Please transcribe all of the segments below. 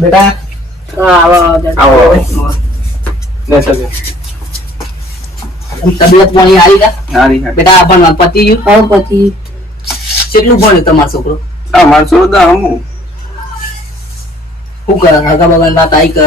બેટા આવો ને સગે તબિયત પાણી હારી કા હારી બેટા પણ પતિ ગયું પતિ કેટલું ભણ્યું તમારો છોકરો અમાર સોદા હમુ શું કરે હગા બગા વાત આઈ કે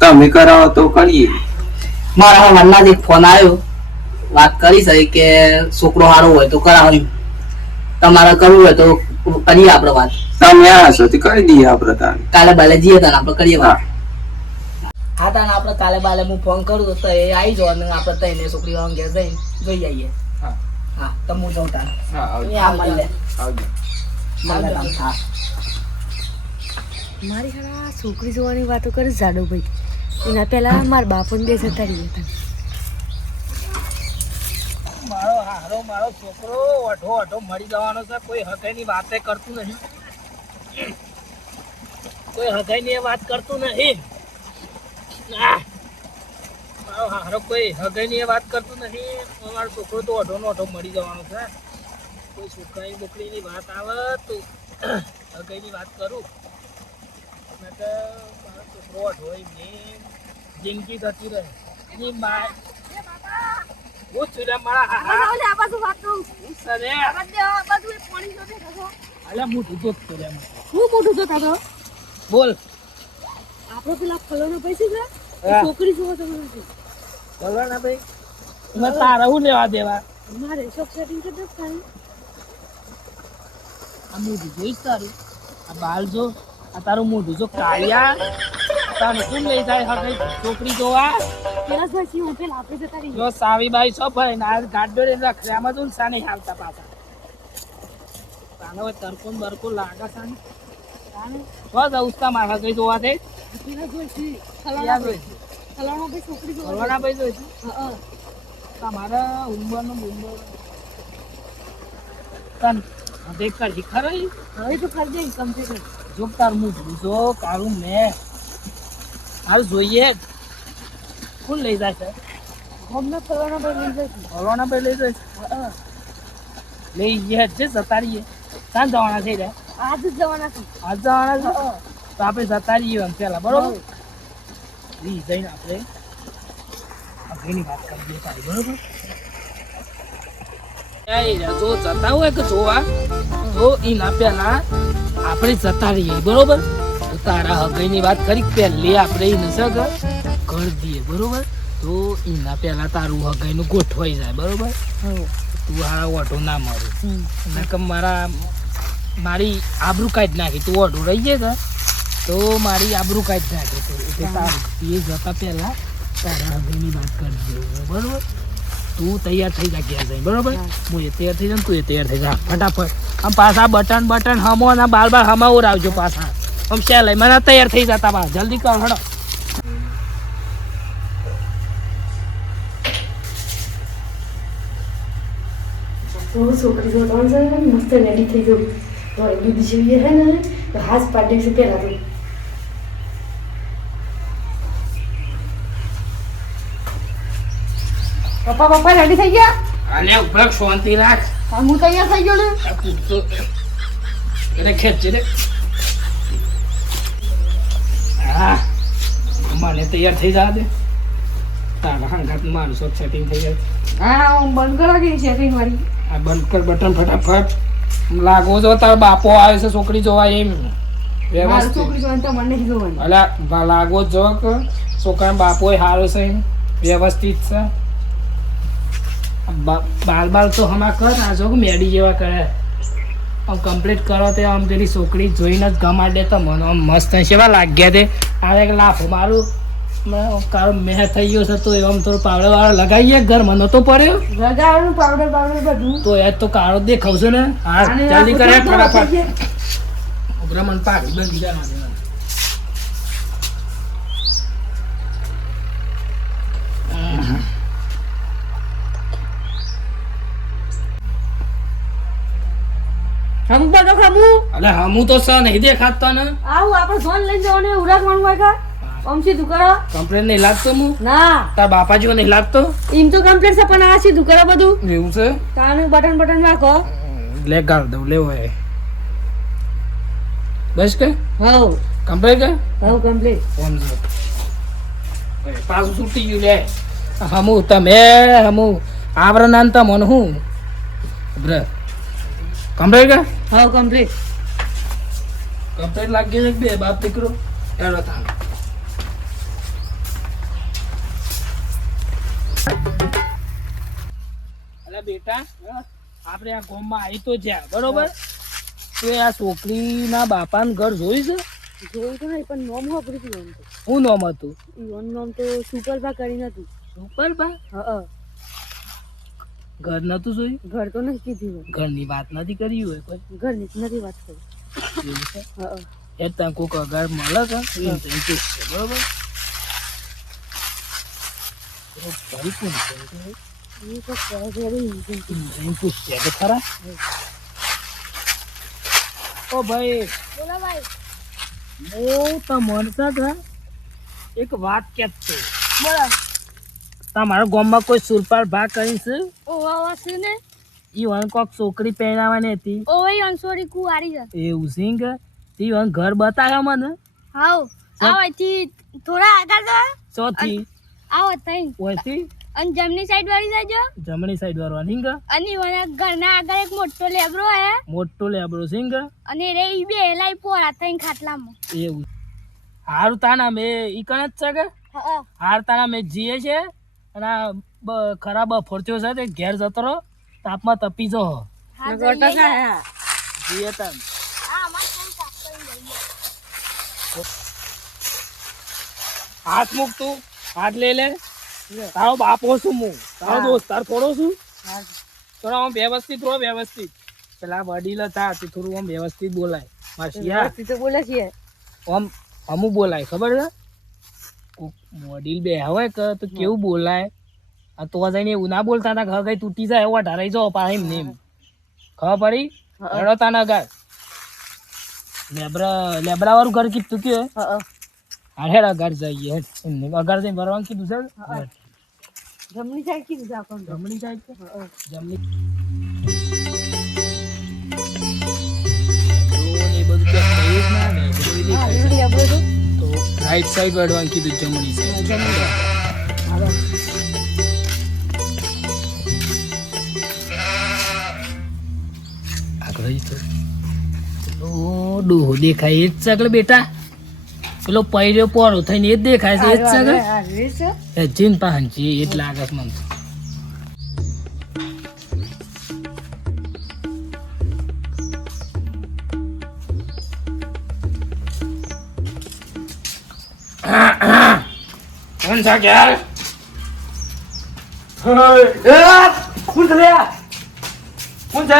તમે કરાવો તો કરીએ મારા મનમાં એક ફોન આવ્યો વાત કરી છે કે છોકરો સારો હોય તો કરાવો તમારે કરવું હોય તો કરીએ આપણે વાત તમે આ છો તે કરી દઈએ આપણે તાને કાલે બાલે જઈએ તાને આપણે કરીએ વાત હા તાને આપણે કાલે બાલે હું ફોન કરું તો એ આવી જાવ અને આપણે તઈને છોકરી વાળા ઘેર જઈ જોઈ આવીએ હા હા તો હું જાઉં તાને હા આવજો હા મળે આવજો મળે તાને હા મારી હારા છોકરી જોવાની વાતો કરે જાડો ભાઈ એના પહેલા મારા બાપુને બે જતા રહી હતા મારો છોકરો અઢો મળી જવાનો છે કોઈ હગાઈની વાતે કરતું નહીં કોઈ હગાઈની વાત કરતું નહીં મારો હારો કોઈ હગાઈની વાત કરતું નહીં મારો છોકરો તો અઢો મળી જવાનો છે કોઈ છોકરાની બોકરીની વાત આવે તો હગાઈની વાત કરું નકર મારો છોકરો અઢો એમની જિંદગી થતી રહે એની મા હું છું મારા અલ્યા મોટું તો મોટું જોતા તો બોલ આપણે પેલા ફલોનો પૈસા છે હા. છોકરી જોવા તમે બોલો ને ભાઈ મેં તારા હું લેવા દેવા મારે શોખ સેટિંગ કરી દે થાય આ મોઢું જોઈશ તારું આ બાલ જો આ તારું મોઢું જો કાળિયા તારું શું લઈ જાય હવે છોકરી જોવા પેલા પછી હું પેલા આપણે જતા રહી જો સાવીબાઈ છો ભાઈ ના ગાડ્યો રે રખડ્યામાં તો સાને હાલતા પાછા તાનો તરકો બરકો લાગા સાને તાને બસ ઉસ્તા મારા કઈ જોવા દે પેલા જોઈશી યાદ હોય ફલાણો ભાઈ છોકરી જોવા કરવાના ભાઈ જોઈશ હા તમારા ઉંબરનો ઉંબર તન દેખ કર ખરાઈ હવે તો કરી દે કમ સે કમ જો તાર મોઢું જો કાળું મેં હાલ જોઈએ કોણ લઈ જાય છે હમણાં ફલાણો ભાઈ લઈ જઈશું ભરવાના ભાઈ લઈ જાય હા લઈ જઈએ છે જતા રહીએ ક્યાં જવાના છે રે આજ જ જવાના છે આજ જવાના છે તો આપણે જતા રહીએ એમ પેલા બરોબર ઈ જઈને આપણે આગળની વાત કરીએ તારી બરોબર જો જતા હોય કે જોવા તો એના પેલા આપણે જતા રહીએ બરોબર તો તારા હગાઈની વાત કરી પહેલી આપણે એને સગ કરી દઈએ બરોબર તો એના પેલા તારું હગાઈનું ગોઠવાઈ જાય બરોબર તું આ ઓઢો ના મારું નકર મારી આબરૂ કાઢી નાખી તું ઓઢો રહી જાય તો મારી આબરૂ કાઢી નાખે તો એટલે તારું એ જતા પહેલા તારા હગાઈની વાત કરી દે બરોબર તું તૈયાર થઈ જા ગયા જાય બરોબર હું એ તૈયાર થઈ જાઉં તું એ તૈયાર થઈ જા ફટાફટ આમ પાછા બટન હમો ના બાર હમા આવજો પાછા આમ છે લઈ મને તૈયાર થઈ જતા બા જલ્દી કર હડો તો છોકરી જોવા છે મસ્ત રેડી થઈ ગયું તો દૂધ જોઈએ હે ને તો હાથ પાડી છે પેલા તો પપ્પા રેડી થઈ ગયા અલે ઉપર શાંતિ રાખ હું તૈયાર થઈ ગયો ને આ કૂદતો એને ખેંચી રે હા મને તૈયાર થઈ જા દે તારા હંગાત મારું સબ સેટિંગ થઈ જાય હા હું બંધ કરા ગઈ સેટિંગ વાળી આ બંધ કર બટન ફટાફટ લાગો જો તાર બાપો આવે છે છોકરી જોવા એમ મારી છોકરી જોવાની તો મને નહીં જોવાની અલ્યા લાગો જો કે છોકરા બાપો હારો છે એમ વ્યવસ્થિત છે બાલ તો હમા કર આ જો મેડી જેવા કરે આમ કમ્પ્લીટ કરો તે આમ પેલી છોકરી જોઈને જ ગમાડ દે તો મને આમ મસ્ત સેવા લાગ્યા તે આ એક લાફો મારું કાળો મેં થઈ ગયો છે તો આમ થોડો પાવડર વાળો લગાવીએ ઘર મને તો પડ્યો લગાવવાનું પાવડર બધું તો એ તો કાળો દેખાવશે ને હા જલ્દી કરે ફટાફટ ઉભરા મન પાડી બંધી જા હમ તો ખામુ અલે હમું તો સ નહીં દેખાતો ને આવું આપણે ફોન લઈને જવાનું ઉરાક માનવું હોય કા ઓમ સીધું કરો કમ્પ્લેન નહીં લાગતો હું ના તાર બાપા જેવો નહીં લાગતો એમ તો કમ્પ્લીટ છે પણ આ સીધું કરો બધું એવું છે કાનું બટન રાખો લે ગાળ દઉં લેવો હે બસ કે હો કમ્પ્લીટ કે હા કમ્પ્લીટ એમ છે પાછું છૂટી ગયું લે હમું તમે હમું આવરણ આનતા મન હું બ્ર કમ્પ્લીટ કે હા કમ્પ્લીટ કમ્પ્લીટ લાગી છે બે બાપ દીકરો એનો તાણ અલા બેટા આપણે આ ગામમાં આવી તો જ્યાં બરોબર તો આ છોકરીના બાપાનું ઘર જોયું છે જોયું તો નહીં પણ નોમ વાપરી હતું એમ તો શું નામ હતું ઈવન નામ તો સુપરબા કરીને હતું સુપર બા હા ઘર નતું જોયું ઘર તો નહીં કીધું હોય. ઘરની વાત નથી કરી હોય કોઈ ઘરની જ નથી વાત કરી એવું છે હા એ ત્યાં કોઈક ઘર મળે કે એમ તો એમ પૂછશે બરોબર તો ફરી કોણ છે? એ તો ઘરે એમ પૂછશે કે ખરા ઓ ભાઈ બોલો ભાઈ હું તો મનતા હતા એક વાત કહેતો બોલો તમારા ગામમાં કોઈ સુરપાલ ભાગ કરી છે ઓ વાહ છે ને ઈ વન કોક છોકરી પહેરાવાની હતી ઓ ભાઈ અંસોરી કુવારી છે એવું સિંગ ઈ વન ઘર બતાવ્યા મને હાઉ આવાથી થોડા આગળ જો ચોથી આવો તઈ ઓયથી અને જમણી સાઈડ વાળી જાજો જમણી સાઈડ વાળો સિંગ અને મને ઘરના આગળ એક મોટો લેબરો હે મોટો લેબડો સિંગ અને રે ઈ બે લાઈ પોરા તઈ ખાટલામાં એવું હારું તાના મેં ઈ કણ જ છે કે હા હાર તાના મેં જીએ છે અને આ ખરાબ ફરચ્યો છે તે ઘેર જતો રહો તાપમાં તપી જો હા ગોટા કા જીએ તાન હા અમાર ફોન કાપ કરી લઈએ હાથ મૂક તું હાથ લઈ લે તારો બાપો છું હું તારો દોસ્તાર થોડો છું થોડો આમ વ્યવસ્થિત રહો વ્યવસ્થિત પેલા વડીલ હતા તે થોડું આમ વ્યવસ્થિત બોલાય માસિયા તો બોલે છે આમ અમુક બોલાય ખબર છે કોક વડીલ બે હોય કે તો કેવું બોલાય આ તો જઈને એવું ના બોલતા હતા ઘર કઈ તૂટી જાય એવા ઢારાઈ જાઓ પા એમ નેમ ખબર પડી હેડો તાના ઘર લેબરા વાળું ઘર કીધું કે હા હા હેડ અગાર જઈએ હેડ એમને અગાર જઈને ભરવાનું કીધું છે જમણી સાઈડ કીધું આપણ જમણી સાઈડ છે જમણી એ બધું તો થયું જ ના ને બધું દેખાય છે. લેબરો તો તો રાઈટ સાઈડ વળવાનું કીધું જમણી સાઈડ હા આગળ તો પેલો ડોહો દેખાય એ જ છે આગળ બેટા પેલો પૈર્યો પોરો થઈને એ જ દેખાય છે એ જ છે આગળ એ જીન પાહંચી એ જ લાગે છે મને તો. કોણ છે ક્યારે કોણ છે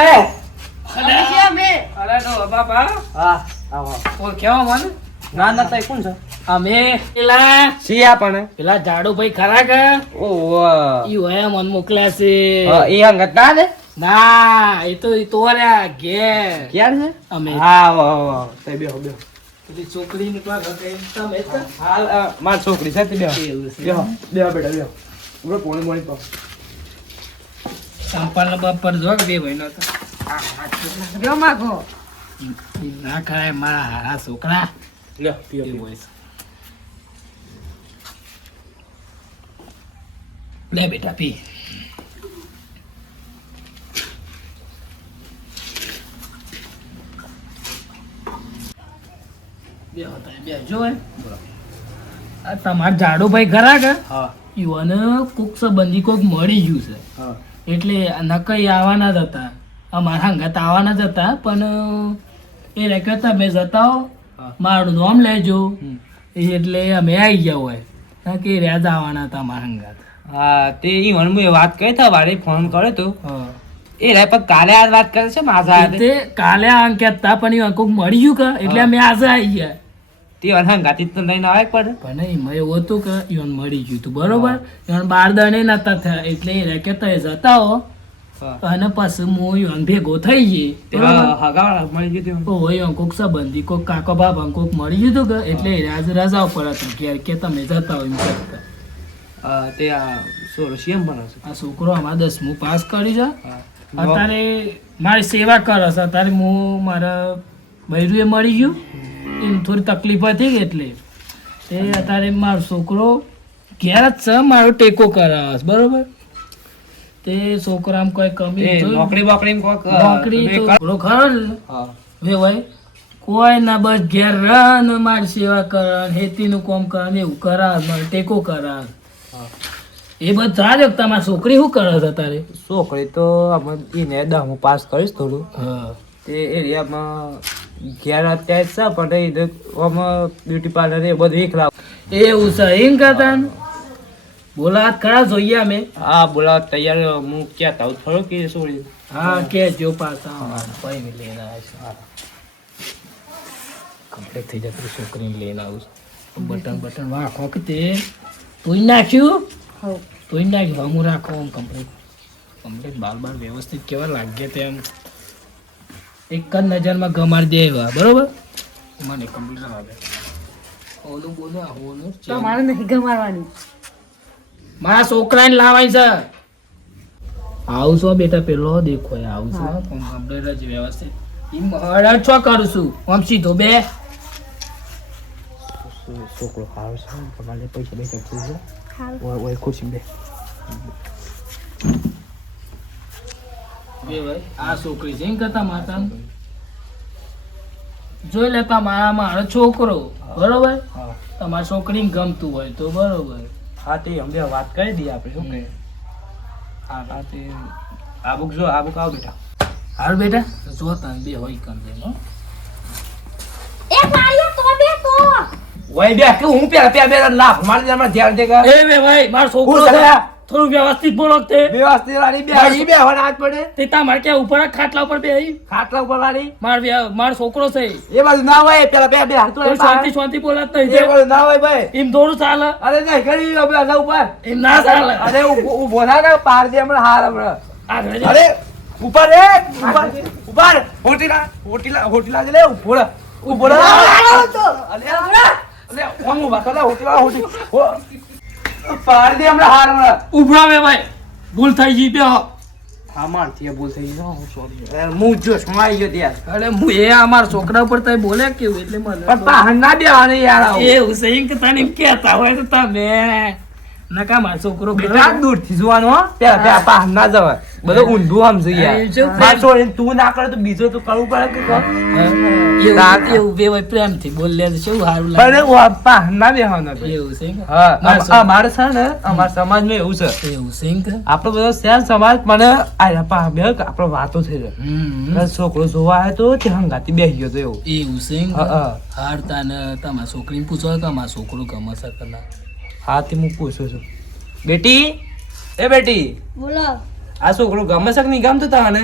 અરે તો બાપા હા આવો ઓ કેવા મને ના ના તઈ કોણ છે અમે પેલા સિયા પણ પેલા જાડુ ભાઈ ખરા કે ઓહો ઈ હોય મન મોકલ્યા છે એ અંગત ના ને ના એ તો રહ્યા ઘેર ક્યાં છે અમે હા આવો તઈ બેહો બેહો પેલી છોકરી ની પાસે તમે જ હાલ માર છોકરી છે તે બેહો એવું છે. બેહો બેહો બેટા બેહો ઉભો પોણી મોણી પાવ સંપાલ બાપ પર જો કે બે ભાઈ નો તો જો માગો ઈ ના કરાય મારા હારા છોકરા લ્યો પીઓ એવું પીઓ હોય છે. લે બેટા પી બે હતા બે જો આ તમાર જાડુ ભાઈ ખરા કે હા યુવાને કોક સંબંધી કોક મળી ગયું છે હા એટલે નકઈ આવવાના જ હતા અમારા હંગાત આવવાના જ હતા પણ એ રે કહેતા મેં જતા હો હા. મારું નામ લેજો હમ. એટલે અમે આવી ગયા હોય કારણ કે રહ્યા જ આવવાના હતા અમારા હંગાત હા તે ઈ મને મેં વાત કરી તા વારે ફોન કર્યો તો એ રે પણ કાલે આ વાત કરે છે માજા તે કાલે આ કહેતા પણ એ કોક મળી ગયું કે એટલે અમે આજે આવી ગયા તે વરહાં ગાતી તો લઈને આવે પડે પણ એમાં એવું હતું કે ઈવન મળી ગયું હતું બરોબર ઈવન બાર દણે નતા થયા એટલે એ રે કહેતા એ જતા હો અને પછી હું ઈવન ભેગો થઈ ગઈ બરોબર હગાવાળા મળી ગયું તું ઓય કોક સંબંધી કોક કાકો બાપા કોક મળી ગયું હતું કે એટલે રાજ રજા ઉપર હતા ઘેર કે તમે જતા હોય એમ કહેતા. તે આ સોળ સીએમ બને છે આ છોકરો અમારે 10મું પાસ કરી છે હા. અત્યારે મારી સેવા કરે છે અત્યારે હું મારા બૈરુએ મળી ગયું એમ થોડી તકલીફ હતી કે એટલે તે અત્યારે મારો છોકરો ઘેર જ છે, મારો ટેકો કરાવે છે, બરોબર. તે છોકરામાં કોઈ કમી એ જોઈ- નોકરી બોકરી કોક નોકરી તો કર- થોડો ખરો ને હા. ભાઈ કોઈ ના બસ ઘેર રહ ને મારી સેવા કરે, ખેતીનું કામ કરે ને એવું કરાવે, મારે ટેકો કરાવે. હા. એ બધા જ તમારી છોકરી શું કરે છે તારે? છોકરી તો અમે એને 10મું પાસ કરીશ થોડું હા તે એરિયામાં ઘેર અત્યારે છે પણ એ આમાં બ્યુટી પાર્લર એ બધું એકલા. એવું છે એમ કહેતા ને? બોલાત ખરા જોઈએ અમે. હા બોલા તૈયાર હું ક્યાં થાવ થોડો કે છોડી. હા કે જો પાછા ભાઈ લઈને આવ્યા કમ્પ્લીટ થઈ જતું છોકરીને લઈને આવું છું. બટન બટન વાંખો કે તે તું નાખ્યું તું નાખ્યું હું રાખો આમ કમ્પ્લીટ કમ્પ્લીટ બાર બાર વ્યવસ્થિત કેવા લાગે તેમ એક જ નજરમાં ગમાડી દે એવા બરોબર. મને કમ્પ્લીટ લાગે ઓલું બોલો ઓલું તમારે નહીં ગમાડવાની. મારા છોકરાને લાવાય છે. આવું છો બેટા પેલો દેખો આવું છું કમ્પ્લીટ જ વ્યવસ્થિત એમ હળ છો કરું છું આમ સીધો બે છોકરો સારો છે તમારે પૈસા બે શકતું છે હારું. ઓય ખુશી બે. બે ભાઈ આ છોકરી છે એમ કરતા માતા જોઈ લેતા મારો છોકરો બરોબર. હા તમારી છોકરીને ગમતું હોય તો બરોબર. હા તે અમે વાત કરી દઈએ આપણે શું કહે. હા હા તે આ બુક જો આ બુક આવો બેટા. હારું બેટા જો તને બે હોય કર દે હો. એ માર્યો તો બે તો. ઓય બે કે હું પેલા પેલા લાખ મારી દે અમાર ધ્યાન દેગા. એ બે ભાઈ મારો છોકરો હું છે. છે? થોડું વ્યવસ્થિત બોલો તે વ્યવસ્થિત વાળી બે ઈ બે હોન આજ પડે તે તમારે ક્યાં ઉપર જ ખાટલા ઉપર બે ખાટલા ઉપર વાળી મારો છોકરો છે એ બાજુ ના હોય પેલા બે બે હાથ કોઈ શાંતિ શાંતિ બોલત નહીં એ બાજુ ના હોય ભાઈ. એમ થોડું ચાલે અરે નહીં કરી આપણે આના ઉપર એમ ના ચાલે અરે ઉભો ના ને પાર દે હમણાં હાર હમણાં. આગળ અરે ઉપર રે ઉપર હોટીલા જ લે ઉભો રે ઉભો રે. અરે ઓમ ઉભા કર હોટીલા પાર દે હમણાં હાર હમણાં. ઉભરા બે ભાઈ ભૂલ થઈ ગઈ બે હા મારથી ભૂલ થઈ ગઈ હું સોરી હું જો છું આવી ગયો ત્યાં. અરે હું એ અમારા છોકરા ઉપર તઈ બોલે કેવું એટલે મને પણ પાહન ના બેહાને યાર આવું. એ હુસૈન કે તને એમ કહેતા હોય તો તમે નકા મારો છોકરો બેટા દૂરથી જોવાનું હો પેલા પેલા પાહન ના જવાય બધું ઊંધું સમજી એ શું યાર. માર છોડીને તું ના કરે તો બીજો તો કરવું પડે કે કહો. એવું બે ભાઈ પ્રેમથી બોલ લે તો કેવું સારું પણ લાગે એવું પાહન ના બેહવાનું ભાઈ. એવું છે કે? હા અમારે છે ને અમારા સમાજમાં એવું છે એવું છે કે? આપણો બધો શહેર સમાજ મને આ પાહન બે આપણો વાતો થઈ જાય. હમ છોકરો જોવા આવ્યો તો તે હંગાતી બેસી ગયો તો એવું. એવું છે કે? હા, હા. હારતા ને તમારા છોકરીને પૂછો કે અમારા છોકરો ગમે છે કે ના હા તે હું પૂછું છું બેટી એ બેટી બોલો. આ છોકરો ગમે છે કે નહીં ગમતું તને?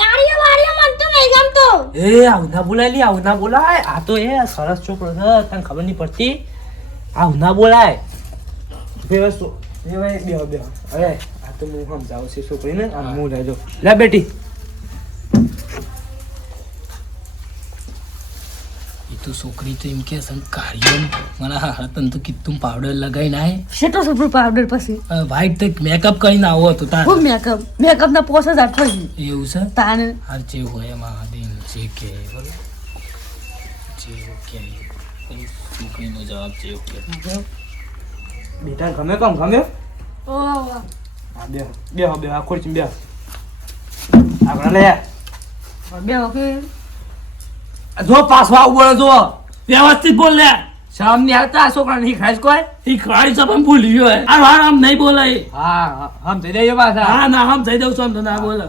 તાળીઓ વાળીઓ મન તો નહીં ગમતો. એ આવું ના બોલાય લી આવું ના બોલાય આ તો એ સરસ છોકરો છે તને ખબર નહીં પડતી આવું ના બોલાય. બેસો એ ભાઈ બેહો બેહો. અરે આ તો હું સમજાવું છે છોકરીને આમ હું લેજો લે બેટી. એ તો છોકરી તો એમ કે છે કાર્ય મને હા તને તો કીધું પાવડર લગાવીને આય શેટો સુપર પાવડર પછી વ્હાઈટ તો મેકઅપ કરીને આવો હતો તાર હું મેકઅપ ના પોસ જ આઠ એવું છે તાને હાર જેવું હોય એમાં દિન જે કે બરોબર જેવું કે એ છોકરીનો જવાબ જેવું કે બેટા ગમે કામ ગમે ઓ હા બેહો બેહો બેહો આ ખુરશી બેહો આગળ લે બે ઓકે જો પાછો આવું જો વ્યવસ્થિત બોલ લે સામને આવતા છોકરા નહીં ખાઈશ કોઈ. એ ખાડી સબ એમ ભૂલી ગયો હે આ વાર આમ નહીં બોલાય હા હમ થઈ જાય પાછા. હા ના આમ થઈ દઉં છું આમ તો ના બોલે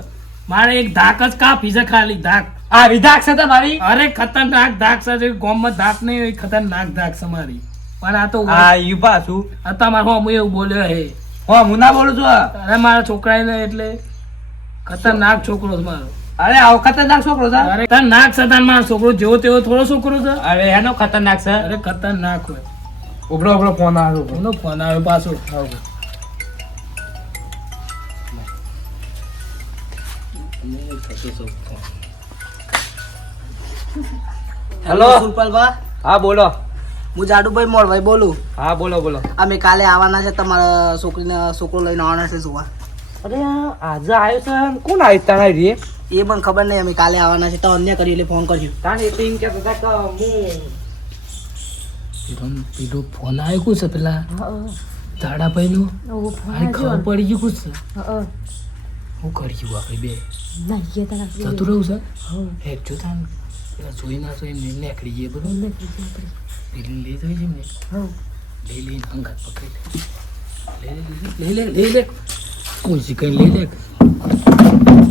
મારે એક ધાક જ કાપી છે ખાલી ધાક આ વિધાક છે તમારી. અરે ખતરનાક ધાક છે જે ગામમાં ધાક નહીં હોય ખતરનાક ધાક છે મારી પણ આ તો આ ઈ પાછું તમારે હું એવું બોલ્યો હે હો હું ના બોલું છું. અરે મારા છોકરાને એટલે ખતરનાક છોકરો છે મારો અરે આવો ખતરનાક છોકરો છે. અરે ખતરનાક છે તાર મારો છોકરો જેવો તેવો થોડો છોકરો છે અરે એનો ખતરનાક છે. અરે ખતરનાક હોય ઉભરો ઉભરો ફોન આવ્યો. એનો ફોન આવ્યો પાછો હેલો સુરપાલભા હા બોલો. હું જાડુભાઈ મોરભાઈ બોલું. હા બોલો બોલો. અમે કાલે આવવાના છે તમારા છોકરો લઈને આવવાના છે જોવા. અરે આજે આવ્યો છે ને કોણ આવ્યું તારા રે? એ પણ ખબર નહીં અમે કાલે આવવાના છે તો અન્ય કરી એટલે ફોન કરજો. તાને એટલે એમ કહેતા હતા કે હું પેલો ફોન આવ્યો કું છે પેલા દાડાભાઈનો અરે ખબર પડી ગયું કું છે હું કર્યું આપણે બે જતું રહું છે એક જોતા પેલા જોઈ ના જોઈ ને નીકળી જઈએ બરોબર પેલી લઈ જઈ છે ને લઈ અંગાત પકડી લે લઈ લે કોઈ શીખાઈ લઈ લે